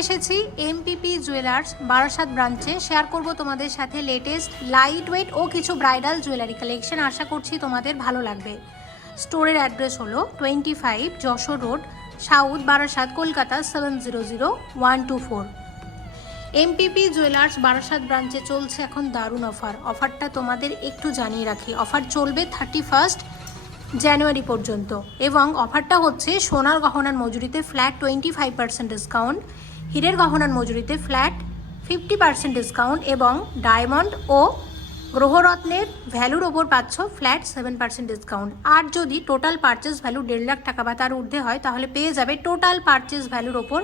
এসেছি MPP jewellers Barasat ব্রাঞ্চে। Share করব তোমাদের সাথে লেটেস্ট লাইট ওয়েট ও কিছু ব্রাইডাল জুয়েলারি কালেকশন আশা করছি তোমাদের ভালো লাগবে। স্টোরের অ্যাড্রেস হলো twenty five Jessore road south Barasat, Kolkata seven zero zero one two four MPP jewellers Barasat ব্রাঞ্চে চলছে এখন দারুণ অফার অফারটা তোমাদের একটু জানিয়ে রাখি। অফার চলবে থার্টি ফার্স্ট জানুয়ারি পর্যন্ত। এবং অফারটা হচ্ছে সোনার গহনার মজুরিতে flat twenty five percent discount হীরের গহনার মজুরিতে ফ্ল্যাট, ফিফটি পার্সেন্ট ডিসকাউন্ট এবং ডায়মন্ড ও গ্রহরত্নের ভ্যালুর ওপর পাচ্ছ ফ্ল্যাট, সেভেন পার্সেন্ট ডিসকাউন্ট। আর যদি টোটাল পারচেস ভ্যালু দেড় লাখ টাকা বা তার ঊর্ধ্বে হয়, তাহলে পেয়ে যাবে টোটাল পারচেস ভ্যালুর ওপর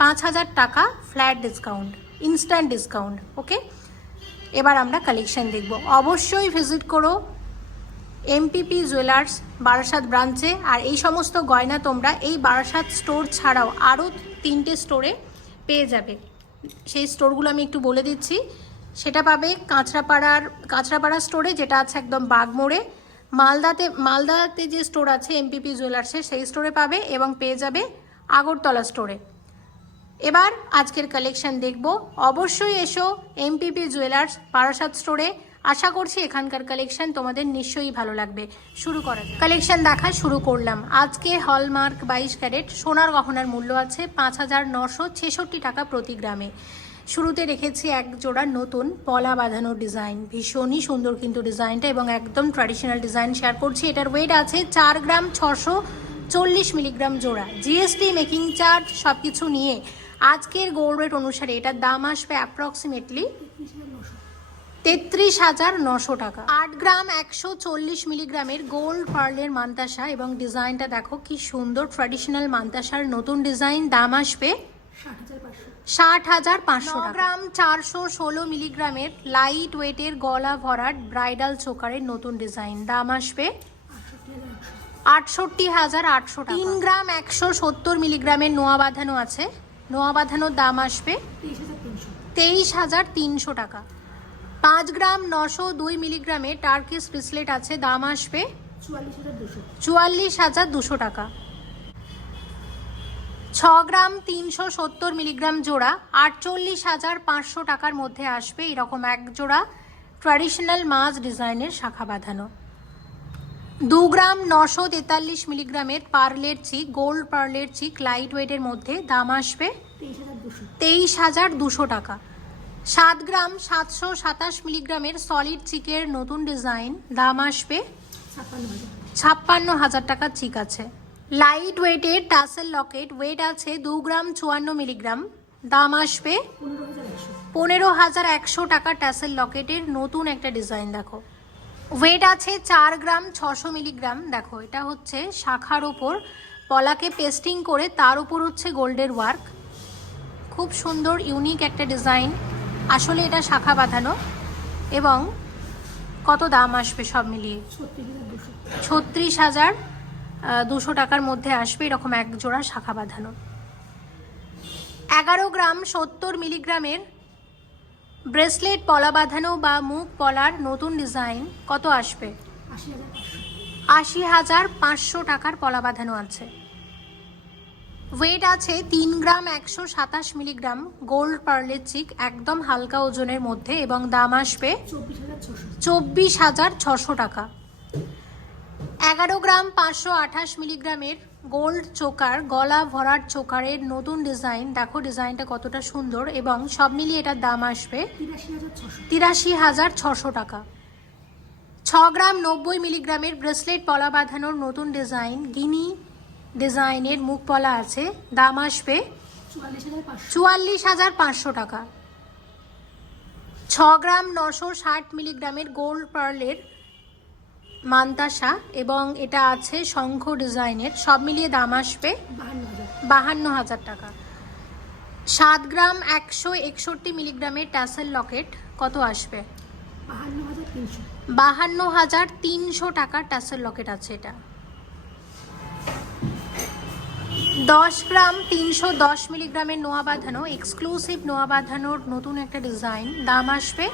পাঁচ হাজার টাকা flat discount, instant discount, okay? এবার আমরা কালেকশন দেখব। অবশ্যই ভিজিট করো এমপিপি জুয়েলার্স, বারাসাত ব্রাঞ্চে। আর এই সমস্ত গয়না তোমরা এই বারাসাত স্টোর ছাড়াও আরও তিনটে স্টোরে পেয়ে যাবে। সেই স্টোরগুলো আমি একটু বলে দিচ্ছি। সেটা পাবে কাঁচরাপাড়ার, কাঁচরাপাড়া স্টোরে যেটা আছে একদম বাগমোড়ে। মালদাতে মালদাতে যে স্টোর আছে এমপিপি জুয়েলার্সের সেই স্টোরে পাবে এবং পেয়ে যাবে আগরতলা স্টোরে এবার আজকের কালেকশন দেখব। অবশ্যই এসো এমপিপি জুয়েলার্স পারাসাত স্টোরে আশা করছি এখানকার কালেকশন তোমাদের নিশ্চয়ই ভালো লাগবে। শুরু করা কালেকশন দেখা শুরু করলাম। আজকে হলমার্ক বাইশ ক্যারেট, সোনার গহনার মূল্য আছে পাঁচ হাজার নশো ছেষট্টি টাকা প্রতি গ্রামে। শুরুতে রেখেছি এক জোড়া নতুন পলা বাঁধানো ডিজাইন ভীষণই সুন্দর কিন্তু ডিজাইনটা এবং একদম ট্র্যাডিশনাল ডিজাইন শেয়ার করছি। এটার ওয়েট আছে চার গ্রাম ছশো চল্লিশ মিলিগ্রাম জোড়া। জিএসটি মেকিং চার্জ সব কিছু নিয়ে আজকের গোল্ড রেট অনুসারে এটার দাম আসবে অ্যাপ্রক্সিমেটলি তেত্রিশ হাজার নশো টাকা। আট গ্রাম একশো চল্লিশ মিলিগ্রামের গোল্ড পার্লের মান্তাসা এবং ডিজাইনটা দেখো কি সুন্দর ট্র্যাডিশনাল মান্তাসার নতুন ডিজাইন দাম আসবে ষাট হাজার পাঁচশো গ্রাম চারশো ষোলো মিলিগ্রামের লাইট ওয়েটের গলা ভরাট ব্রাইডাল চোকারের নতুন ডিজাইন দাম আসবে আটষট্টি হাজার আটশো তিন গ্রাম একশো সত্তর মিলিগ্রামের নোয়া বাঁধানো আছে। নোয়া বাঁধানোর দাম আসবে তেইশ হাজার তিনশো টাকা। পাঁচ গ্রাম নশো দুই মিলিগ্রামে টার্কিস ব্রেসলেট আছে, দাম আসবে চুয়াল্লিশ হাজার দুশো টাকা। ছ গ্রাম তিনশো সত্তর মিলিগ্রাম জোড়া, আটচল্লিশ হাজার পাঁচশো টাকার মধ্যে আসবে এরকম এক জোড়া ট্র্যাডিশনাল মাছ ডিজাইনের শাখা বাঁধানো। দু গ্রাম নশো তেতাল্লিশ মিলিগ্রামের পার্লের চিক, গোল্ড পার্লের চিক লাইট ওয়েটের মধ্যে দাম আসবে তেইশ হাজার দুশো টাকা। সাত গ্রাম সাতশো সাতাশ মিলিগ্রামের সলিড চিকের নতুন ডিজাইন দাম আসবে ছাপ্পান্ন হাজার টাকার চিক আছে। লাইট ওয়েটের টাসেল লকেট ওয়েট আছে দু গ্রাম চুয়ান্ন মিলিগ্রাম, দাম আসবে পনেরো হাজার একশো টাকা টাসেল লকেটের নতুন একটা ডিজাইন দেখো। ওয়েট আছে চার গ্রাম ছশো মিলিগ্রাম, দেখো, এটা হচ্ছে শাখার ওপর। পলাকে পেস্টিং করে তার উপর হচ্ছে গোল্ডের ওয়ার্ক খুব সুন্দর ইউনিক একটা ডিজাইন আসলে এটা শাখা বাঁধানো এবং কত দাম আসবে সব মিলিয়ে? ছত্রিশ হাজার দুশো টাকার মধ্যে আসবে এরকম এক জোড়া শাখা বাঁধানো। এগারো গ্রাম সত্তর মিলিগ্রামের ব্রেসলেট পলা বাঁধানো বা মুখ পলার নতুন ডিজাইন কত আসবে? আশি হাজার পাঁচশো টাকার পলা বাঁধানো আছে। ওয়েট আছে তিন গ্রাম একশো সাতাশ মিলিগ্রাম গোল্ড পার্লের চিক একদম হালকা ওজনের মধ্যে এবং দাম আসবে চব্বিশ হাজার ছশো টাকা। এগারো গ্রাম পাঁচশো আঠাশ মিলিগ্রামের গোল্ড চোকার, গলা ভরাট চোকারের নতুন ডিজাইন দেখো ডিজাইনটা কতটা সুন্দর এবং সব মিলিয়ে এটার দাম আসবে তিরাশি হাজার ছশো টাকা। ছ গ্রাম নব্বই মিলিগ্রামের ব্রেসলেট পলা বাঁধানোর নতুন ডিজাইন গিনি ডিজাইনের মুখ পলা আছে। দাম আসবে চুয়াল্লিশ হাজার পাঁচশো টাকা। ছ গ্রাম নশো ষাট মিলিগ্রামের গোল্ড পার্লের মান্তাসা এবং এটা আছে শঙ্খ ডিজাইনের। সব মিলিয়ে দাম আসবে বাহান্ন হাজার টাকা। সাত গ্রাম একশো একষট্টি মিলিগ্রামের ট্যাসেল লকেট কত আসবে? বাহান্ন হাজার তিনশো টাকার ট্যাসেল লকেট আছে এটা। দশ গ্রাম তিনশো দশ মিলিগ্রামের নোয়া বাঁধানো এক্সক্লুসিভ নোয়া বাঁধানোর নতুন একটা ডিজাইন দাম আসবে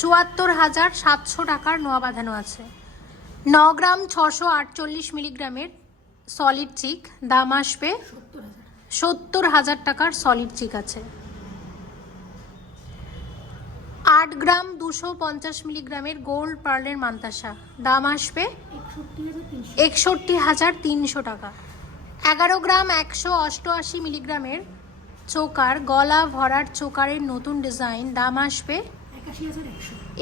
চুয়াত্তর হাজার সাতশো টাকার নোয়া বাঁধানো আছে। ন গ্রাম ছশো আটচল্লিশ মিলিগ্রামের সলিড চিক দাম আসবে সত্তর হাজার টাকার সলিড চিক আছে। আট গ্রাম দুশো পঞ্চাশ মিলিগ্রামের গোল্ড পার্লের মান্তাসা। দাম আসবে একষট্টি হাজার তিনশো টাকা। এগারো গ্রাম একশো অষ্টআশি মিলিগ্রামের চোকার, গলা ভরার চোকারের নতুন ডিজাইন দাম আসবে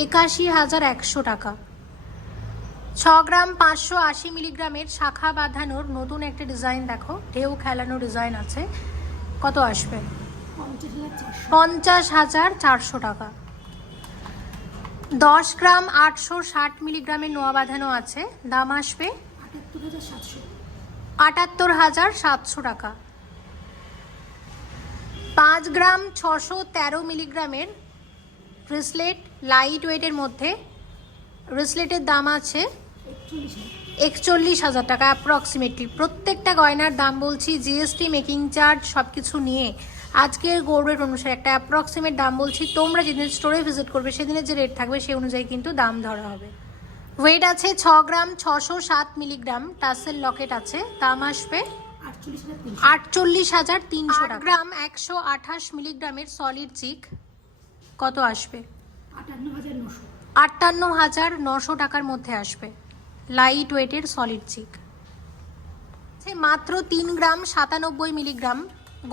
একাশি হাজার একশো টাকা। ছ গ্রাম পাঁচশো আশি মিলিগ্রামের শাখা বাঁধানোর নতুন একটা ডিজাইন দেখো, ঢেউ খেলানো ডিজাইন আছে। কত আসবে? পঞ্চাশ হাজার চারশো টাকা। দশ গ্রাম আটশো ষাট মিলিগ্রামের নোয়া বাঁধানো আছে, দাম আসবে আটাত্তর হাজার সাতশো টাকা। পাঁচ গ্রাম ছশো তেরো মিলিগ্রামের ব্রেসলেট লাইট ওয়েটের মধ্যে ব্রেসলেটের দাম আছে একচল্লিশ হাজার টাকা অ্যাপ্রক্সিমেটলি প্রত্যেকটা গয়নার দাম বলছি জিএসটি মেকিং চার্জ সব কিছু নিয়ে। আজকের গোল্ড অনুসারে একটা অ্যাপ্রক্সিমেট দাম বলছি। তোমরা যেদিন স্টোরে ভিজিট করবে, সেদিনের যে রেট থাকবে, সেই অনুযায়ী কিন্তু দাম ধরা হবে। ওয়েট আছে ছ গ্রাম ছশো সাত মিলিগ্রাম। টাসেল লকেট আছে দাম আসবে আটচল্লিশ হাজার তিনশো গ্রাম একশো আঠাশ মিলিগ্রামের সলিড চিক কত আসবে? আটান্ন হাজার নশো। টাকার মধ্যে আসবে। লাইট ওয়েটের সলিড চিক সে মাত্র তিন গ্রাম সাতানব্বই মিলিগ্রাম।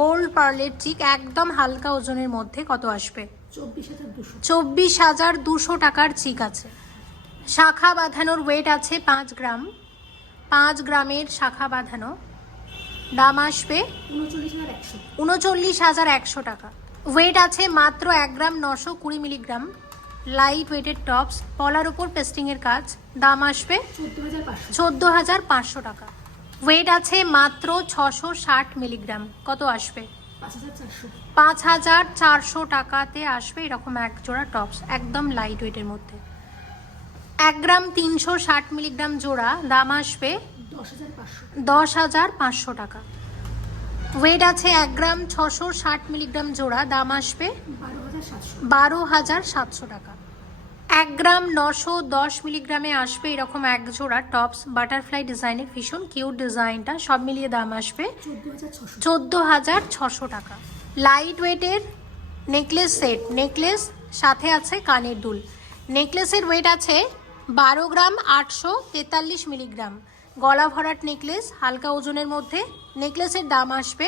গোল্ড পার্লের চিক একদম হালকা ওজনের মধ্যে কত আসবে? চব্বিশ হাজার চব্বিশ হাজার দুশো টাকার চিক আছে। শাখা বাঁধানোর ওয়েট আছে পাঁচ গ্রাম। পাঁচ গ্রামের শাখা বাঁধানো। দাম আসবে উনচল্লিশ হাজার একশো। টাকা। ওয়েট আছে মাত্র এক গ্রাম নশো কুড়ি মিলিগ্রাম। লাইট ওয়েটের টপস পলার উপর পেস্টিংয়ের কাজ। দাম আসবে চোদ্দ হাজার পাঁচশো টাকা। ওয়েট আছে মাত্র ছশো ষাট মিলিগ্রাম। কত আসবে? পাঁচ হাজার চারশো। পাঁচ হাজার চারশো টাকাতে আসবে এরকম এক জোড়া টপস একদম লাইট ওয়েটের মধ্যে। এক গ্রাম তিনশো ষাট মিলিগ্রাম জোড়া দাম আসবে দশ হাজার পাঁচশো টাকা। ওয়েট আছে এক গ্রাম ছশো ষাট মিলিগ্রাম জোড়া, দাম আসবে বারো হাজার সাতশো টাকা। এক গ্রাম নশো দশ মিলিগ্রামে আসবে এরকম এক জোড়া টপস, বাটারফ্লাই ডিজাইনের ভীষণ কিউট ডিজাইনটা, সব মিলিয়ে দাম আসবে চোদ্দ হাজার ছশো টাকা। লাইট ওয়েটের নেকলেস সেট নেকলেস সাথে আছে কানের দুল। নেকলেসের ওয়েট আছে বারো গ্রাম আটশো তেতাল্লিশ মিলিগ্রাম। গলা ভরাট নেকলেস, হালকা ওজনের মধ্যে নেকলেসের দাম আসবে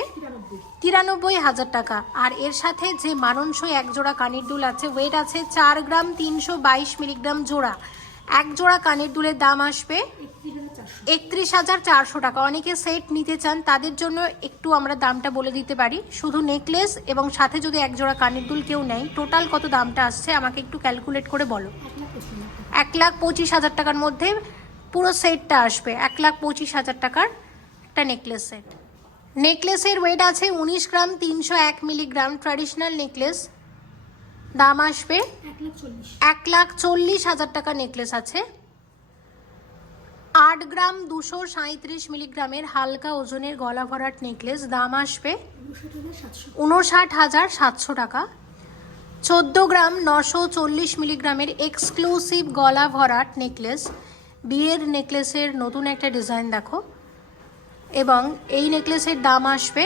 তিরানব্বই হাজার টাকা। আর এর সাথে যে মাননসই এক জোড়া কানের দুল আছে ওয়েট আছে চার গ্রাম তিনশো বাইশ মিলিগ্রাম জোড়া। এক জোড়া কানের দুলের দাম আসবে একত্রিশ হাজার চারশো টাকা। অনেকে সেট নিতে চান, তাদের জন্য একটু আমরা দামটা বলে দিতে পারি। শুধু নেকলেস এবং সাথে যদি এক জোড়া কানের দুল কেউ নেয়, টোটাল কত দামটা আসছে আমাকে একটু ক্যালকুলেট করে বলো। এক লাখ পঁচিশ হাজার টাকার মধ্যে পুরো সেটটা আসবে, এক লাখ পঁচিশ হাজার টাকার একটা নেকলেস সেট নেকলেসের ওয়েট আছে উনিশ গ্রাম, তিনশো এক মিলিগ্রাম ট্র্যাডিশনাল নেকলেস দাম আসবে এক লাখ চল্লিশ হাজার টাকা নেকলেস আছে। আট গ্রাম, দুশো সাঁত্রিশ মিলিগ্রামের হালকা ওজনের গলা ভরাট নেকলেস দাম আসবে উনষাট হাজার সাতশো টাকা। চোদ্দ গ্রাম নশো চল্লিশ মিলিগ্রামের এক্সক্লুসিভ গলা ভরাট নেকলেস, বিয়ের নেকলেসের নতুন একটা ডিজাইন দেখো। এবং এই নেকলেসের দাম আসবে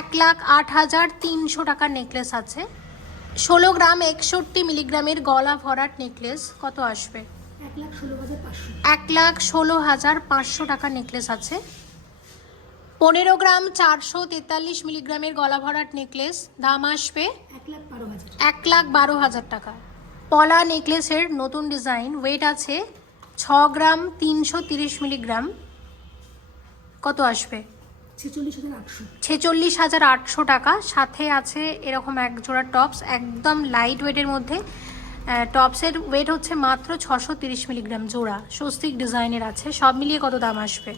এক লাখ আট হাজার তিনশো টাকার নেকলেস আছে। ষোলো গ্রাম একষট্টি মিলিগ্রামের গলা ভরাট নেকলেস কত আসবে? এক লাখ ষোলো হাজার পাঁচশো। টাকার নেকলেস আছে। পনেরো গ্রাম চারশো তেতাল্লিশ মিলিগ্রামের গলা ভরাট নেকলেস দাম আসবে এক লাখ বারো হাজার টাকা। পলা নেকলেসের নতুন ডিজাইন ওয়েট আছে ছ গ্রাম তিনশো তিরিশ মিলিগ্রাম। কত আসবে? ছেচল্লিশ হাজার আটশো। টাকা। সাথে আছে এরকম এক জোড়া টপস একদম লাইট ওয়েটের মধ্যে। টপসের ওয়েট হচ্ছে মাত্র ছশো তিরিশ মিলিগ্রাম জোড়া। স্বস্তিক ডিজাইনের আছে। সব মিলিয়ে কত দাম আসবে?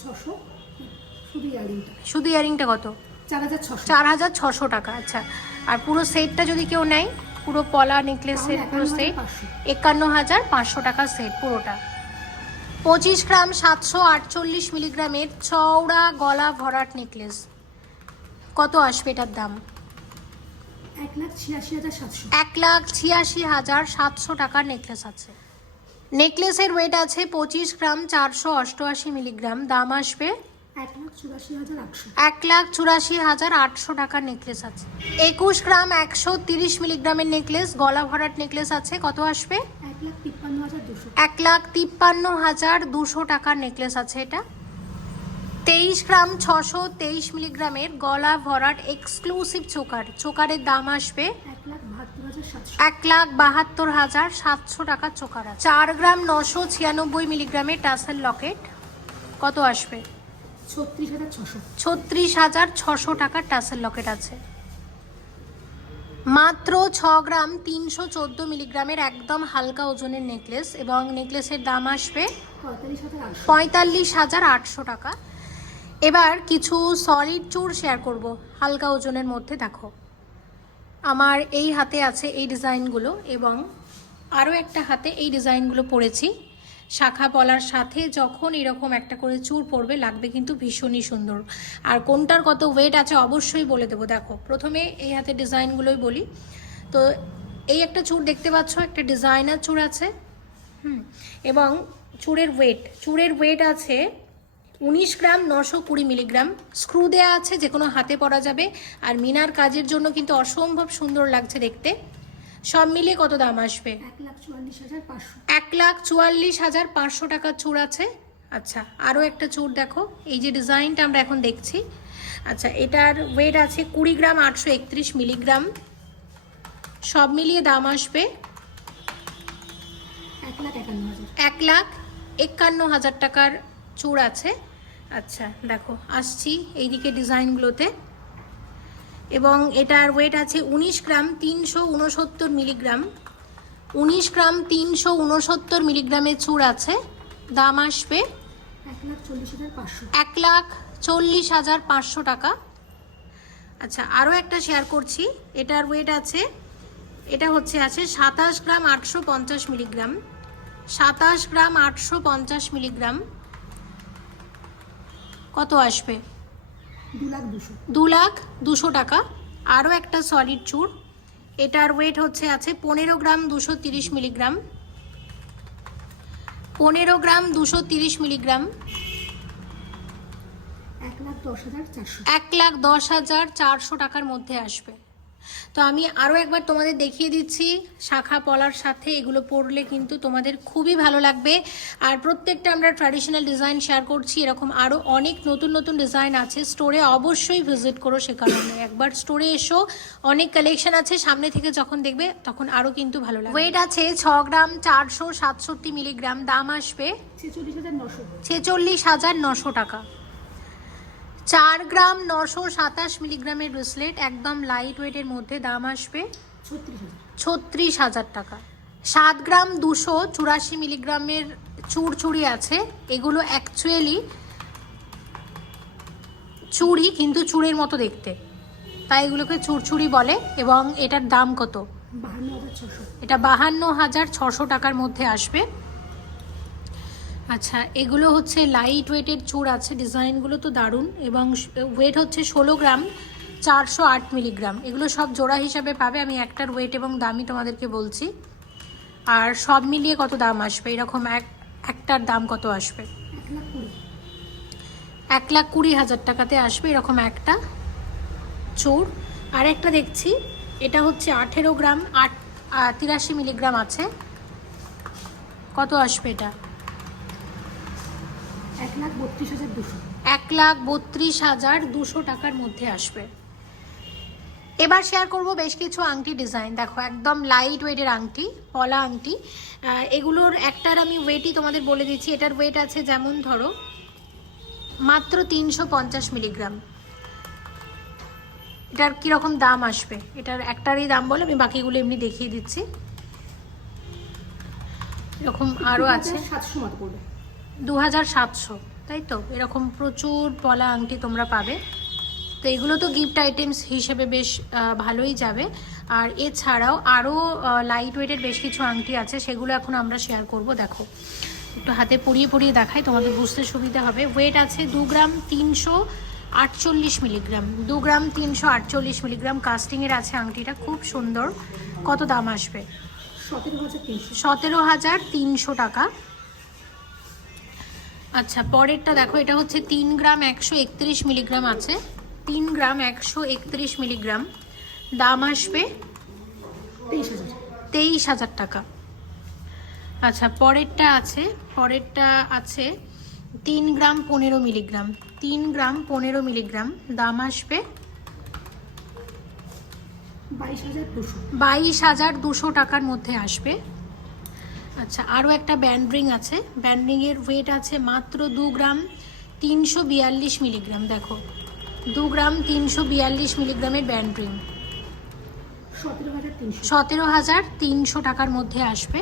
ছশো? শুধু ইয়ারিংটা। শুধু ইয়ারিংটা কত? চার হাজার ছশো। চার হাজার ছশো টাকা আচ্ছা। আর পুরো সেটটা যদি কেউ নেয় পুরো পলা নেকলেসের পুরো সেট একান্ন হাজার পাঁচশো টাকা সেট পুরোটা। পঁচিশ গ্রাম সাতশো আটচল্লিশ মিলিগ্রামের চওড়া গলা ভরাট নেকলেস কত আসবে এটার দাম? এক লাখ ছিয়াশি হাজার সাতশো। টাকার নেকলেস আছে। নেকলেসের ওয়েট আছে পঁচিশ গ্রাম চারশো অষ্টআশি মিলিগ্রাম। দাম আসবে এক লাখ চুরাশি হাজার আটশো। টাকার নেকলেস আছে। একুশ গ্রাম একশো তিরিশ মিলিগ্রামের নেকলেস গলা ভরাট নেকলেস আছে। কত আসবে? এক লাখ তিপ্পান্ন হাজার দুশো। এক লাখ তিপ্পান্ন হাজার দুশো টাকার নেকলেস আছে এটা। তেইশ গ্রাম ছশো তেইশ মিলিগ্রামের গলা ভরাট এক্সক্লুসিভ চোকার। চোকারের দাম আসবে এক লাখ বাহাত্তর হাজার সাতশো টাকার চোকার চার গ্রাম নশো ছিয়ানব্বই মিলিগ্রামের টাসেল লকেট। কত আসবে? ছত্রিশ হাজার ছশো ছত্রিশ হাজার ছশো টাকার টাসেল লকেট আছে। মাত্র ছ গ্রাম তিনশো চোদ্দ মিলিগ্রামের একদম হালকা ওজনের নেকলেস এবং নেকলেসের দাম আসবে পঁয়তাল্লিশ হাজার আটশো টাকা। এবার কিছু সলিড চুর শেয়ার করব। হালকা ওজনের মধ্যে দেখো। আমার এই হাতে আছে এই ডিজাইনগুলো এবং আরও একটা হাতে এই ডিজাইনগুলো পরেছি। শাখা পলার সাথে যখন এরকম একটা করে চুর পড়বে লাগবে কিন্তু ভীষণই সুন্দর। আর কোনটার কত ওয়েট আছে অবশ্যই বলে দেবো। দেখো, প্রথমে এই হাতে ডিজাইনগুলোই বলি। তো এই একটা চুর দেখতে পাচ্ছ, একটা ডিজাইনার চুর আছে, হুম, এবং চুরের ওয়েট চুড়ের ওয়েট আছে উনিশ গ্রাম নশো কুড়ি মিলিগ্রাম। স্ক্রু দেওয়া আছে যে কোনো হাতে পরা যাবে। আর মিনার কাজের জন্য কিন্তু অসম্ভব সুন্দর লাগছে দেখতে। সব মিলিয়ে কত দাম আসবে? এক লাখ চুয়াল্লিশ হাজার পাঁচশো। টাকার চুড় আছে। আচ্ছা আরও একটা চুড় দেখো। এই যে ডিজাইনটা আমরা এখন দেখছি। আচ্ছা এটার ওয়েট আছে কুড়ি গ্রাম আটশো একত্রিশ মিলিগ্রাম। সব মিলিয়ে দাম আসবে এক লাখ একান্ন হাজার টাকার চূড় আছে। আচ্ছা দেখো, আসছি এইদিকে ডিজাইনগুলোতে। এবং এটার ওয়েট আছে উনিশ গ্রাম তিনশো উনসত্তর মিলিগ্রাম। উনিশ গ্রাম তিনশো উনসত্তর মিলিগ্রামের চূড় আছে। দাম আসবে এক লাখ চল্লিশ হাজার পাঁচশো টাকা। আচ্ছা আরও একটা শেয়ার করছি। এটার ওয়েট আছে, এটা হচ্ছে আছে সাতাশ গ্রাম আটশো পঞ্চাশ মিলিগ্রাম। সাতাশ গ্রাম আটশো পঞ্চাশ মিলিগ্রাম। কত আসবে? দু লাখ দুশো। দু লাখ দুশো টাকা। আরও একটা সলিড চুর। এটার ওয়েট হচ্ছে আছে পনেরো গ্রাম দুশো তিরিশ মিলিগ্রাম। পনেরো গ্রাম দুশো তিরিশ মিলিগ্রাম। এক লাখ দশ হাজার চারশো। এক লাখ দশ হাজার চারশো টাকার মধ্যে আসবে। তো আমি আরও একবার তোমাদের দেখিয়ে দিচ্ছি শাখা পলার সাথে এগুলো পরলে কিন্তু তোমাদের খুবই ভালো লাগবে। আর প্রত্যেকটা আমরা ট্র্যাডিশনাল ডিজাইন শেয়ার করছি এরকম আরও অনেক নতুন নতুন ডিজাইন আছে স্টোরে অবশ্যই ভিজিট করো সে কারণে। একবার স্টোরে এসো অনেক কালেকশন আছে সামনে থেকে যখন দেখবে তখন আরও কিন্তু ভালো লাগবে। ওয়েট আছে ছ গ্রাম চারশো সাতষট্টি মিলিগ্রাম দাম আসবে ছেচল্লিশ হাজার নশো। ছেচল্লিশ হাজার নশো টাকা। চার গ্রাম নশো সাতাশ মিলিগ্রামের ব্রেসলেট একদম লাইট ওয়েটের মধ্যে দাম আসবে ছত্রিশ হাজার টাকা। সাত গ্রাম দুশো চুরাশি মিলিগ্রামের চুর চুড়ি আছে। এগুলো অ্যাকচুয়ালি চুড়ি কিন্তু চুড়ের মতো দেখতে। তাই এগুলোকে চুরচুড়ি বলে এবং এটার দাম কত? বাহান্ন এটা বাহান্ন হাজার ছশো টাকার মধ্যে আসবে। আচ্ছা এগুলো হচ্ছে লাইট ওয়েটের চূড় আছে ডিজাইনগুলো তো দারুণ, এবং ওয়েট হচ্ছে ষোলো গ্রাম, চারশো আট মিলিগ্রাম এগুলো সব জোড়া হিসাবে পাবে, আমি একটার ওয়েট এবং দামই তোমাদেরকে বলছি। আর সব মিলিয়ে কত দাম আসবে? এরকম এক, একটার দাম কত আসবে? এক লাখ কুড়ি হাজার টাকাতে আসবে, এরকম একটা চূড়। আর একটা দেখছি, এটা হচ্ছে আঠেরো গ্রাম, আট তিরাশি মিলিগ্রাম আছে। কত আসবে এটা? লাখ বত্রিশ হাজার দুশো। এক লাখ বত্রিশ হাজার দুশো টাকার মধ্যে আসবে। এবার শেয়ার করব বেশ কিছু আংটি ডিজাইন দেখো একদম লাইট ওয়েটের আংটি পলা আংটি। এগুলোর একটার আমি ওয়েটই তোমাদের বলে দিচ্ছি। এটার ওয়েট আছে যেমন ধরো মাত্র তিনশো পঞ্চাশ মিলিগ্রাম এটার কীরকম দাম আসবে? এটার একটারই দাম বলে আমি বাকিগুলো এমনি দেখিয়ে দিচ্ছি। এরকম আরও আছে। সাতশো মতো পড়বে। দু হাজার সাতশো তাই তো? এরকম প্রচুর পলা আংটি তোমরা পাবে। তো এগুলো তো গিফট আইটেমস হিসেবে বেশ ভালোই যাবে। আর এছাড়াও আরও লাইট ওয়েটের বেশ কিছু আংটি আছে সেগুলো এখন আমরা শেয়ার করব দেখো। একটু হাতে পরিয়ে পরিয়ে দেখাই তোমাদের বুঝতে সুবিধা হবে। ওয়েট আছে দু গ্রাম তিনশো আটচল্লিশ মিলিগ্রাম দু গ্রাম তিনশো আটচল্লিশ মিলিগ্রাম কাস্টিংয়ের আছে আংটিটা খুব সুন্দর। কত দাম আসবে? সতেরো হাজার তিনশো। সতেরো হাজার তিনশো টাকা। আচ্ছা পরেরটা দেখো এটা হচ্ছে তিন গ্রাম একশো একত্রিশ মিলিগ্রাম আছে। তিন গ্রাম একশো একত্রিশ মিলিগ্রাম। দাম আসবে তেইশ হাজার টাকা। আচ্ছা পরেরটা আছে পরেরটা আছে তিন গ্রাম পনেরো মিলিগ্রাম। তিন গ্রাম পনেরো মিলিগ্রাম দাম আসবে বাইশ হাজার দুশো। টাকার মধ্যে আসবে। আচ্ছা আরও একটা ব্যান্ড্রিং আছে। ব্যান্ড্রিংয়ের ওয়েট আছে মাত্র দু গ্রাম তিনশো বিয়াল্লিশ মিলিগ্রাম দেখো, দু গ্রাম তিনশো বিয়াল্লিশ মিলিগ্রামের হাজার তিনশো সতেরো হাজার তিনশো টাকার মধ্যে আসবে।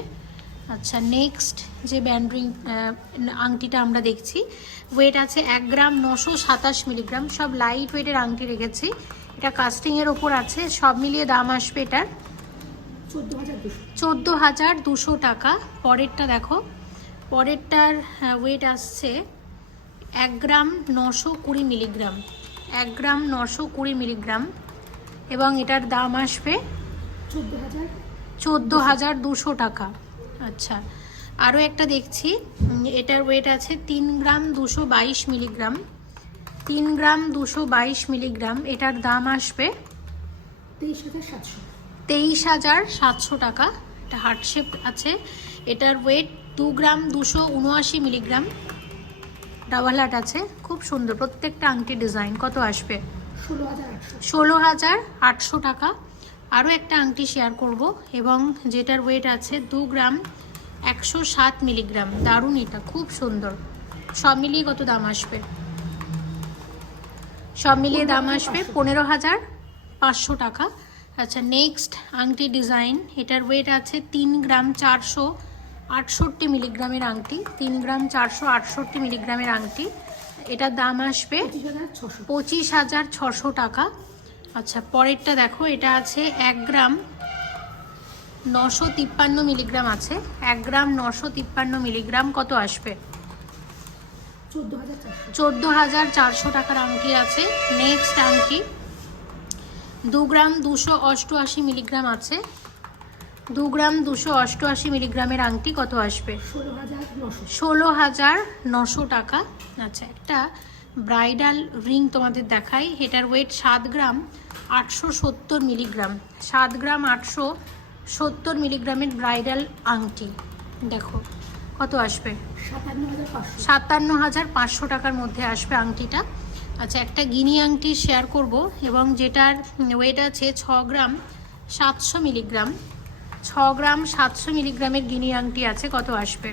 আচ্ছা নেক্সট যে ব্যান্ড্রিং আংটিটা আমরা দেখছি ওয়েট আছে এক গ্রাম নশো সাতাশ মিলিগ্রাম সব লাইট ওয়েটের আংটি রেখেছি। এটা কাস্টিংয়ের ওপর আছে, সব মিলিয়ে দাম আসবে এটার চোদ্দ হাজার দুশো টাকা। পরেরটা দেখো। পরেরটার ওয়েট আসছে এক গ্রাম নশো কুড়ি মিলিগ্রাম। এক গ্রাম নশো কুড়ি মিলিগ্রাম। এবং এটার দাম আসবে চোদ্দ হাজার দুশো টাকা। আচ্ছা আরও একটা দেখছি। এটার ওয়েট আছে তিন গ্রাম দুশো বাইশ মিলিগ্রাম। তিন গ্রাম দুশো বাইশ মিলিগ্রাম। এটার দাম আসবে তেইশ হাজার সাতশো। তেইশ হাজার সাতশো টাকা। এটা হার্ট শেপ আছে। এটার ওয়েট দু গ্রাম দুশো উনআশি মিলিগ্রাম ডাবল হাট আছে। খুব সুন্দর। প্রত্যেকটা আংটি ডিজাইন কত আসবে? ষোলো হাজার আটশো টাকা। আরও একটা আংটি শেয়ার করব এবং যেটার ওয়েট আছে দু গ্রাম একশো সাত মিলিগ্রাম দারুণ এটা। খুব সুন্দর। সব মিলিয়ে কত দাম আসবে? সব মিলিয়ে দাম আসবে পনেরো হাজার পাঁচশো টাকা। আচ্ছা নেক্সট আংটি ডিজাইন এটার ওয়েট আছে তিন গ্রাম চারশো আটষট্টি মিলিগ্রামের আংটি তিন গ্রাম চারশো আটষট্টি মিলিগ্রামের আংটি। এটার দাম আসবে পঁচিশ হাজার ছশো টাকা। আচ্ছা পরেরটা দেখো এটা আছে এক গ্রাম নশো তিপ্পান্ন মিলিগ্রাম আছে। এক গ্রাম নশো তিপ্পান্ন মিলিগ্রাম কত আসবে? চোদ্দ হাজার চারশো। চোদ্দ হাজার চারশো টাকার আংটি আছে। নেক্সট আংটি দু গ্রাম দুশো অষ্টআশি মিলিগ্রাম আছে। দু গ্রাম দুশো অষ্টআশি মিলিগ্রামের আংটি কত আসবে? ষোলো হাজার নশো টাকা। আচ্ছা একটা ব্রাইডাল রিং তোমাদের দেখাই। এটার ওয়েট সাত গ্রাম আটশো সত্তর মিলিগ্রাম। সাত গ্রাম আটশো সত্তর মিলিগ্রামের ব্রাইডাল আংটি। দেখো, কত আসবে? সাতান্ন হাজার পাঁচশো টাকার মধ্যে আসবে আংটিটা। আচ্ছা একটা গিনি আংটি শেয়ার করব এবং যেটার ওয়েট আছে ছ গ্রাম সাতশো মিলিগ্রাম ছ গ্রাম সাতশো মিলিগ্রামের গিনি আংটি আছে কত আসবে?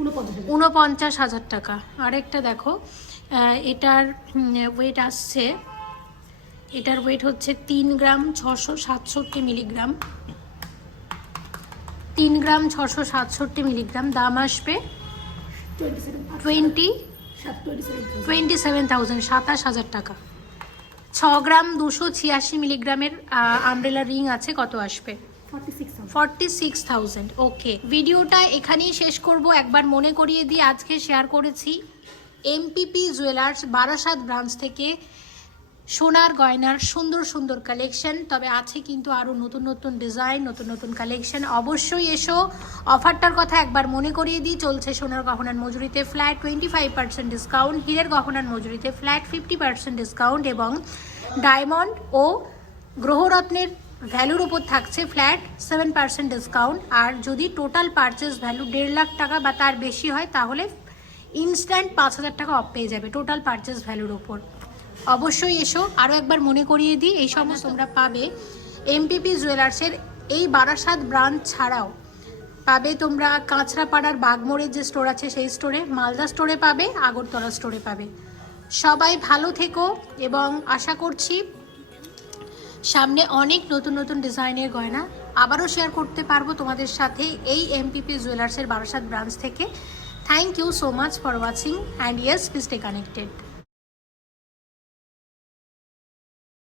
ঊনপঞ্চাশ হাজার। উনপঞ্চাশ হাজার টাকা। আরেকটা দেখো এটার ওয়েট আসছে এটার ওয়েট হচ্ছে তিন গ্রাম ছশো সাতষট্টি মিলিগ্রাম তিন গ্রাম ছশো সাতষট্টি মিলিগ্রাম দাম আসবে টোয়েন্টি টোয়েন্টি সেভেন থাউজেন্ড সাতাশ হাজার টাকা। ছ গ্রাম দুশো ছিয়াশি মিলিগ্রামের আমব্রেলা রিং আছে কত আসবে? Forty six thousand. Forty six thousand okay ভিডিওটা এখানেই শেষ করব। একবার মনে করিয়ে দিয়ে আজকে শেয়ার করেছি। এমপিপি জুয়েলার্স বারাসাত ব্রাঞ্চ থেকে সোনার গয়নার সুন্দর সুন্দর কালেকশন তবে আছে কিন্তু আরও নতুন নতুন ডিজাইন নতুন নতুন কালেকশন অবশ্যই এসো। অফারটার কথা একবার মনে করিয়ে দিই, চলছে সোনার গহনার মজুরিতে flat twenty five percent discount হীরের গহনার মজুরিতে ফ্ল্যাট ফিফটি পার্সেন্ট ডিসকাউন্ট এবং ডায়মন্ড ও গ্রহরত্নের ভ্যালুর উপর থাকছে ফ্ল্যাট সেভেন পার্সেন্ট ডিসকাউন্ট আর যদি টোটাল পারচেস ভ্যালু দেড় লাখ টাকা বা তার বেশি হয়, তাহলে ইনস্ট্যান্ট পাঁচ হাজার টাকা অফ পেয়ে যাবে টোটাল পারচেস ভ্যালুর ওপর অবশ্যই এসো আরও একবার মনে করিয়ে দিই, এই সময় তোমরা পাবে এমপিপি জুয়েলার্সের এই বারাসাত ব্রাঞ্চ ছাড়াও পাবে তোমরা কাঁচরাপাড়ার বাগমোড়ের যে স্টোর আছে সেই স্টোরে মালদা স্টোরে পাবে, আগরতলা স্টোরে পাবে। সবাই ভালো থেকো এবং আশা করছি সামনে অনেক নতুন নতুন ডিজাইনের গয়না আবারও শেয়ার করতে পারব তোমাদের সাথে এই এমপিপি জুয়েলার্সের বারাসাত ব্রাঞ্চ থেকে। Thank you so much for watching and yes stay connected